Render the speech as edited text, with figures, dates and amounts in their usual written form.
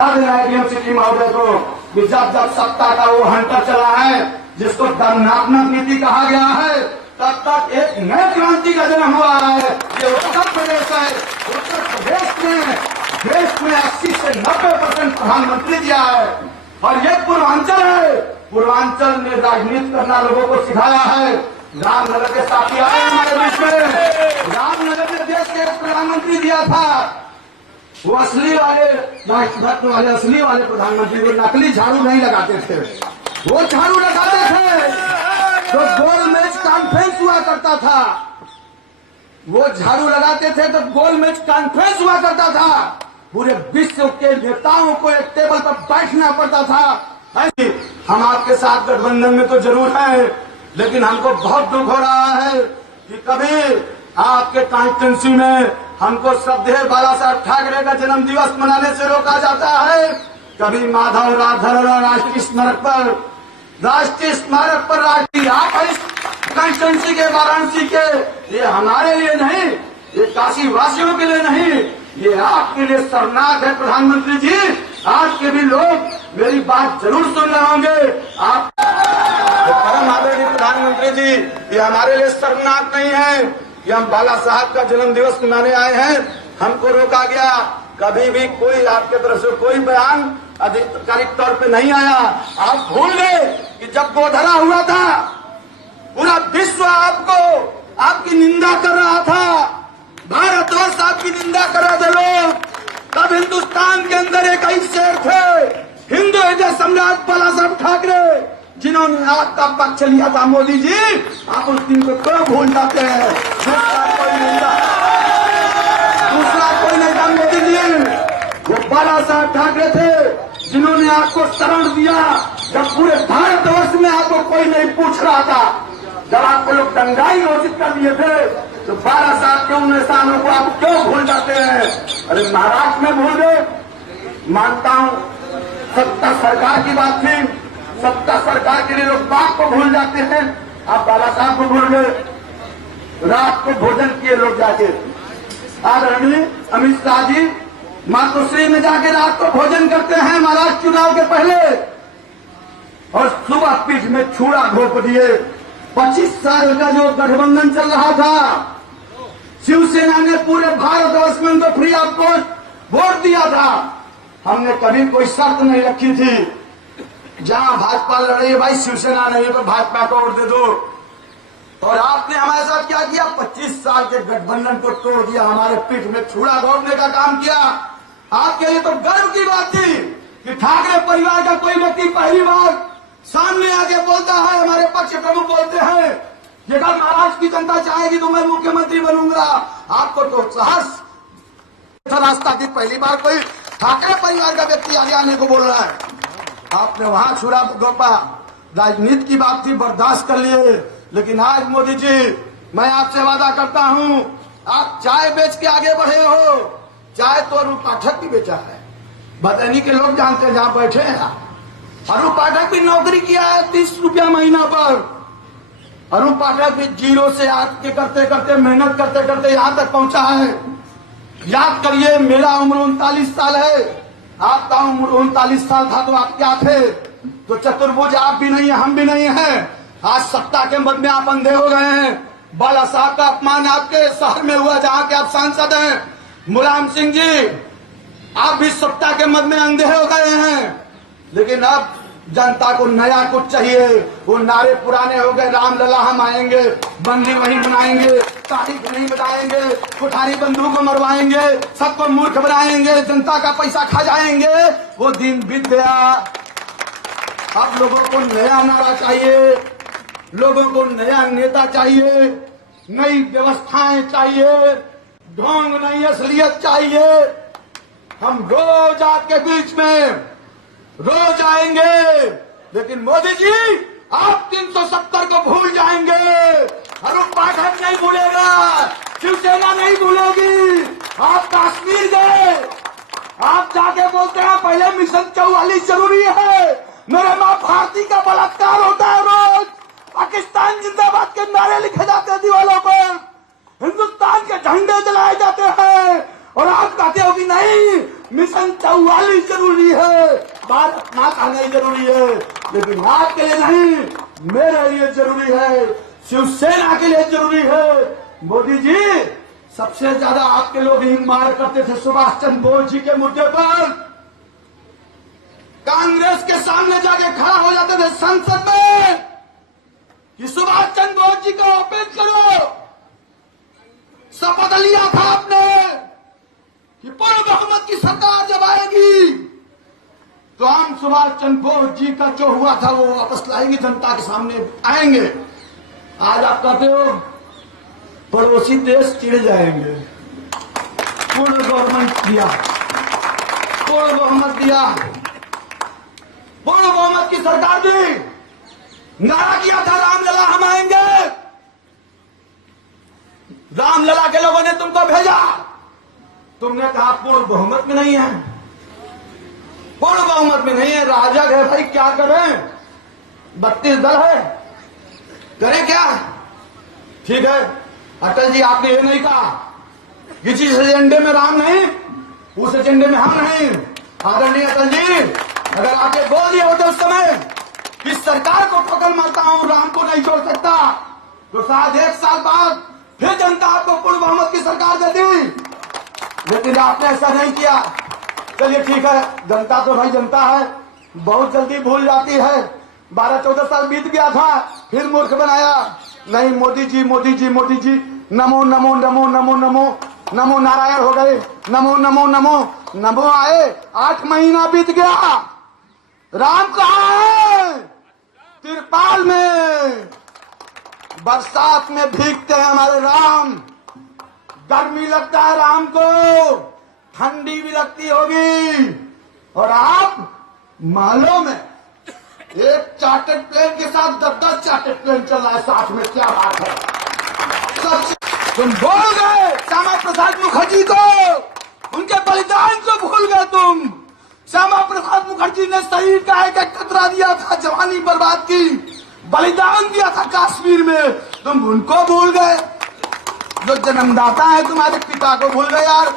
City महोदय को कि जब जब सत्ता का वो हंटर चला है जिसको दंडात्मक नीति कहा गया है, तब तक एक नए क्रांति का जन्म हुआ है। ये उत्तर प्रदेश है। उत्तर प्रदेश में देश में 80 से 90% प्रधानमंत्री दिया है और ये पूर्वांचल है। पूर्वांचल ने राजनीति करना लोगों को सिखाया है। रामनगर के साथी आए हमारे बीच में। रामनगर में देश के प्रधानमंत्री दिया था, वो असली वाले राष्ट्रभक्त वाले असली वाले प्रधानमंत्री को नकली झाड़ू नहीं लगाते थे, वो झाड़ू लगाते थे तो गोल मेज कॉन्फ्रेंस हुआ करता था। वो झाड़ू लगाते थे तो गोल मेज कॉन्फ्रेंस हुआ करता था। पूरे विश्व के नेताओं को एक टेबल पर बैठना पड़ता था। हम आपके साथ गठबंधन में तो जरूर हैं, लेकिन हमको बहुत दुख हो रहा है कि कभी आपके कॉन्स्टिट्यूंसी में हमको श्रद्धेय बाला साहब ठाकरे का जन्म दिवस मनाने से रोका जाता है, कभी माधव राधर राष्ट्रीय स्मारक पर राष्ट्रीय आप इस कॉन्स्टिट्यूंसी के वाराणसी के, ये हमारे लिए नहीं, ये काशी वासियों के लिए नहीं, ये आपके लिए शर्मनाक है। प्रधानमंत्री जी, आपके भी लोग मेरी बात जरूर सुन रहे होंगे। आप परम आदरणीय प्रधानमंत्री जी, ये हमारे लिए शर्मनाक नहीं है कि हम बाला साहब का जन्म दिवस मनाने आए हैं, हमको रोका गया। कभी भी कोई आपके तरफ से कोई बयान आधिकारिक तौर पे नहीं आया। आप भूल गए कि जब गोधरा हुआ था पूरा विश्व आपको आपकी निंदा कर रहा था, भारतवर्ष आपकी निंदा कर रहे थे लोग। तब हिंदुस्तान के अंदर एक ही शेर थे, हिंदू हृदय सम्राट बाला साहब ठाकरे, जिन्होंने आपका पक्ष लिया था। मोदी जी, आप उस दिन को क्यों भूल जाते हैं? दूसरा कोई नहीं था मोदी जी, वो बाला साहब ठाकरे थे जिन्होंने आपको शरण दिया जब पूरे भारतवर्ष में आपको कोई नहीं पूछ रहा था। जब आपको लोग दंगाई घोषित कर दिए थे तो बाला साहब के उन निशानों को आप क्यों भूल जाते हैं? अरे महाराष्ट्र में भूल गए, मानता हूं सत्ता सरकार की बात थी, सत्ता सरकार के लिए लोग बाप को भूल जाते हैं। आप बाला साहब को भूल गए। रात को भोजन किए लोग जाके, आदरणीय अमित शाह जी मातोश्री में जाके रात को भोजन करते हैं महाराष्ट्र चुनाव के पहले, और सुबह पीठ में छुरा घोप दिए। 25 साल का जो गठबंधन चल रहा था, शिवसेना ने पूरे भारतवर्ष में उनको फ्री ऑफ कॉस्ट वोट दिया था। हमने कभी कोई शर्त नहीं रखी थी, जहां भाजपा लड़ रही भाई शिवसेना नहीं तो भाजपा को वोट दे दो। और आपने हमारे साथ क्या किया? 25 साल के गठबंधन को तोड़ दिया, हमारे पीठ में छुरा घोपने का काम किया। आपके लिए तो गर्व की बात थी कि ठाकरे परिवार का कोई व्यक्ति पहली बार सामने आके बोलता है, हमारे पक्ष प्रमुख बोलते हैं कि अगर महाराष्ट्र की जनता चाहेगी तो मैं मुख्यमंत्री बनूंगा। आपको तो साहस रास्ता की पहली बार कोई ठाकरे परिवार का व्यक्ति आगे आने को बोल रहा है। आपने वहां छुरा घोपा, राजनीति की बात थी, बर्दाश्त कर लिए। लेकिन आज मोदी जी, मैं आपसे वादा करता हूं, आप चाय बेच के आगे बढ़े हो। चाय तो अरुण पाठक भी बेचा है, बतैनी के लोग जानते हैं जहां बैठे हैं। अरुण पाठक भी नौकरी किया है 30 रुपया महीना पर। अरुण पाठक भी जीरो से आके करते करते मेहनत करते करते यहां तक पहुंचा है। याद करिए, मेरा उम्र 39 साल है, आपका उम्र 39 साल था तो आप क्या थे? तो चतुर्भुज आप भी नहीं है, हम भी नहीं है। आज सत्ता के मद में आप अंधे हो गए हैं। बाला साहब का अपमान आपके शहर में हुआ जहां के आप सांसद हैं। मुलायम सिंह जी, आप भी सत्ता के मद में अंधे हो गए हैं। लेकिन अब जनता को नया कुछ चाहिए। वो नारे पुराने हो गए, रामलला हम आएंगे, बंदी वहीं बनाएंगे, तारीख नहीं बताएंगे, कुठारी बंदूक को मरवाएंगे, सबको मूर्ख बनाएंगे, जनता का पैसा खा जाएंगे। वो दिन बीत गया। अब लोगों को नया नारा चाहिए, लोगों को नया नेता चाहिए, नई व्यवस्थाएं चाहिए, ढोंग नई असलियत चाहिए। हम रोज आपके बीच में रोज आएंगे, लेकिन मोदी जी आप 370 को भूल जाएंगे। अरुण पाठक नहीं भूलेगा, शिवसेना नहीं भूलेगी। आप कश्मीर गए, आप जाके बोलते हैं पहले मिशन 44 जरूरी है, मेरे मां भारती का बलात्कार होता है रोज, पाकिस्तान जिंदाबाद के नारे लिखे जाते हैं दीवारों पर, हिंदुस्तान के झंडे जलाए जाते हैं, और आप कहते हो कि नहीं मिशन 44 जरूरी है, भारत माता नहीं जरूरी है, लेकिन आपके लिए नहीं, मेरे लिए जरूरी है, शिवसेना के लिए जरूरी है। मोदी जी, सबसे ज्यादा आपके लोग ही मार करते थे सुभाष चंद्र बोस जी के मुद्दे पर। कांग्रेस के सामने जाके खड़ा हो जाते थे संसद में कि सुभाष चंद्र बोस जी को ओपन करो। शपथ लिया था आपने कि पूर्ण बहुमत की सरकार जब आएगी तो हम सुभाष चंद्र बोस जी का जो हुआ था वो वापस लाएंगे, जनता के सामने आएंगे। आज आप कहते हो पड़ोसी देश चिढ़ जाएंगे। पूर्ण बहुमत दिया, पूर्ण बहुमत दिया, पूर्ण बहुमत की सरकार दी, नारा किया था रामलला हम आएंगे। रामलला के लोगों ने तुमको भेजा, तुमने कहा पूर्ण बहुमत में नहीं है, पूर्ण बहुमत में नहीं है, राजग है भाई, क्या करें, 32 दल है, करें क्या। ठीक है, अटल जी आपने ये नहीं कहा कि जिस एजेंडे में राम नहीं उस एजेंडे में हम नहीं। आदरणीय अटल जी, अगर आपने बोल दिया होता उस समय कि सरकार को ठोकर मारता हूं, राम को नहीं छोड़ सकता, तो शायद 1 साल बाद फिर जनता आपको पूर्ण बहुमत की सरकार देती, लेकिन आपने ऐसा नहीं किया। चलिए ठीक है, जनता तो भाई जनता है, बहुत जल्दी भूल जाती है। 12-14 साल बीत गया था, फिर मूर्ख बनाया। नहीं, मोदी जी, मोदी जी, मोदी जी, नमो नमो नमो नमो नमो नमो नारायण हो गए, नमो नमो नमो नमो आए। 8 महीना बीत गया, राम कहाँ है? तिरपाल में, बरसात में भीगते हैं हमारे राम। गर्मी लगता है राम को, ठंडी भी लगती होगी, और आप महलों में एक चार्टर्ड प्लेन के साथ 10-10 चार्टर्ड प्लेन चल रहा है साथ में, क्या बात है। सबसे तुम भूल गए श्यामा प्रसाद मुखर्जी को, उनके बलिदान को भूल गए तुम। श्यामा प्रसाद मुखर्जी ने शरीर का एक कतरा दिया था, जवानी बर्बाद की, बलिदान दिया था कश्मीर में, तुम उनको भूल गए। जो जन्मदाता है तुम्हारे पिता को भूल गए यार।